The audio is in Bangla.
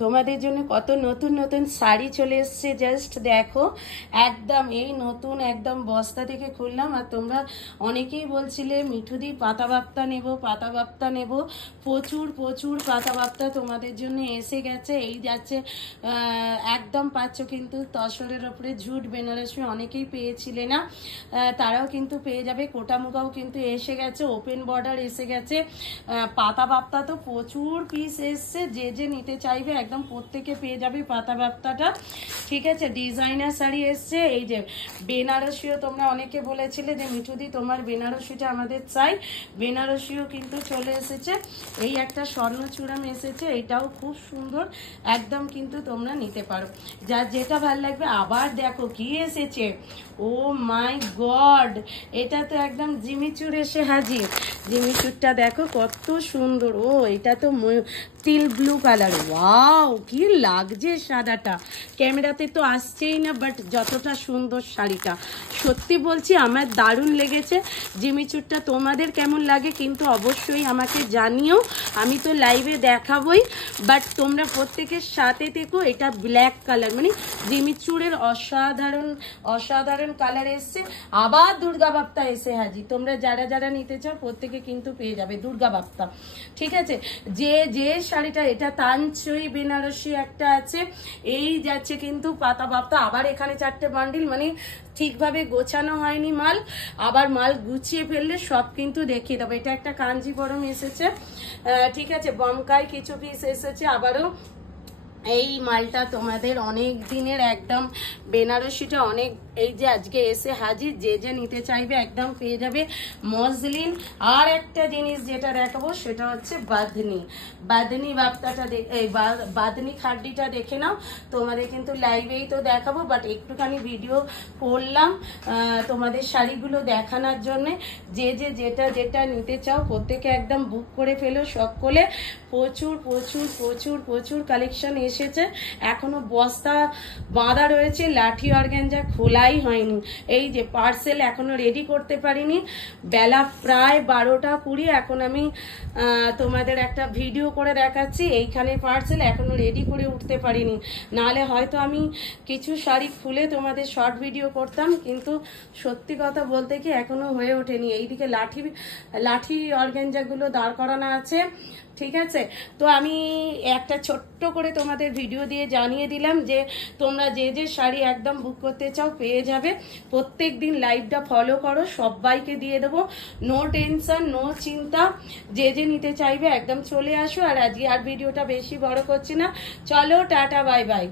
তোমাদের জন্য কত নতুন নতুন শাড়ি চলে এসছে, জাস্ট দেখো। একদম এই নতুন একদম বস্তা থেকে খুললাম। আর তোমরা অনেকেই বলছিলে মিঠুদি পাতা বাপ্তা নেব, পাতা বাপ্তা নেব। প্রচুর প্রচুর পাতা বাপ্তা তোমাদের জন্য এসে গেছে। এই যাচ্ছে একদম পাচ্ছ কিন্তু তসরের ওপরে ঝুট বেনারসি অনেকেই পেয়েছিলে না, তারাও কিন্তু পেয়ে যাবে। কোটামুগাও কিন্তু এসে গেছে, ওপেন বর্ডার এসে গেছে। পাতা বাপ্তা তো প্রচুর পিস এসছে, যে যে নিতে চাইবে একদম প্রত্যেকে পেয়ে যাবে পাতা বাপ্তাটা। ঠিক আছে, ডিজাইনার শাড়ি এসছে। এই যে বেনারসিও তোমরা অনেকে বলেছিলে যে মিঠুদি তোমার বেনারসিটা আমাদের চাই, বেনারসিও কিন্তু চলে এসেছে। এই একটা স্বর্ণচূড়াম এসেছে, এটাও খুব সুন্দর, একদম কিন্তু তোমরা নিতে পারো যার যেটা ভালো লাগবে। আবার দেখো কি এসেছে, ও মাই গড, এটা তো একদম জিমিচুর এসে হাজির। জিমিচুরটা দেখো কত সুন্দর। ও এটা তো টিল ব্লু কালার, ওয়াও কি লাগছে সাদাটা। ক্যামেরাতে তো আসছেই না, বাট যতটা সুন্দর শাড়িটা, সত্যি বলছি আমার দারুণ লেগেছে। জিমিচুরটা তোমাদের কেমন লাগে কিন্তু অবশ্যই আমাকে জানিও, আমি তো লাইভে দেখাবই। বাট তোমরা প্রত্যেকের সাথে থেকো। এটা ব্ল্যাক কালার, মানে জিমিচুরের অসাধারণ অসাধারণ কালার এসছে। আবার দুর্গা বাপ্তা এসে হাজির। তোমরা যারা যারা নিতে চাও প্রত্যেকে কিন্তু পেয়ে যাবে দুর্গা বাপ্তা। ঠিক আছে, যে যে শাড়িটা, এটা তানচই বেনারসি একটা আছে, এই যাচ্ছে কিন্তু পাতা বাপ্তা। আবার এখানে 4টে বান্ডিল, মানে ঠিকভাবে গোছানো হয়নি মাল, আবার মাল গুছিয়ে ফেললে সব কিন্তু দেখিয়ে দেবো। এটা একটা কাঞ্জিবরম এসেছে, ঠিক আছে, বমকাই কিছু পিস এসেছে আবারও। এই মালটা তোমাদের অনেক দিনের একদম বেনারসিটা অনেক, এই যে আজকে এসে হাজির, যে যে নিতে চাইবে একদম পেয়ে যাবে মজলিন। আর একটা জিনিস যেটা দেখাবো সেটা হচ্ছে বাঁধনি। বাঁধনি বাপ্তাটা এই বাঁধনি খাড্ডিটা দেখে নাও। তোমাদের কিন্তু লাইভেই তো দেখাবো, বাট একটুখানি ভিডিও করলাম তোমাদের শাড়িগুলো দেখানোর জন্যে। যে যে যেটা যেটা নিতে চাও প্রত্যেকে একদম বুক করে ফেলো সকলে। প্রচুর প্রচুর প্রচুর প্রচুর কালেকশন এসেছে, এখনো বস্তা বাঁধা রয়েছে, লাঠি অর্গানজা খোলাই হয়নি। এই যে পার্সেল এখনো রেডি করতে পারিনি, বেলা প্রায় 12টা 20। এখন আমি তোমাদের একটা ভিডিও করে দেখাচ্ছি। এইখানে পার্সেল এখনো রেডি করে উঠতে পারিনি, নাহলে হয়তো আমি কিছু শাড়ি খুলে তোমাদের শর্ট ভিডিও করতাম, কিন্তু সত্যি কথা বলতে কি এখনো হয়ে ওঠেনি। এইদিকে লাঠি অর্গানজাগুলো দাঁড় করানো আছে। ঠিক আছে, তো আমি একটা ছোট্ট করে তোমাদের ভিডিও দিয়ে জানিয়ে দিলাম যে তোমরা যে যে শাড়ি একদম বুক করতে চাও পেয়ে যাবে। প্রত্যেক দিন লাইভটা ফলো করো, সবাইকে দিয়ে দেবো, নো টেনশন নো চিন্তা। যে যে নিতে চাইবে একদম চলে আসো। আর আজকে আর ভিডিওটা বেশি বড় করছি না, চলো টাটা বাই বাই।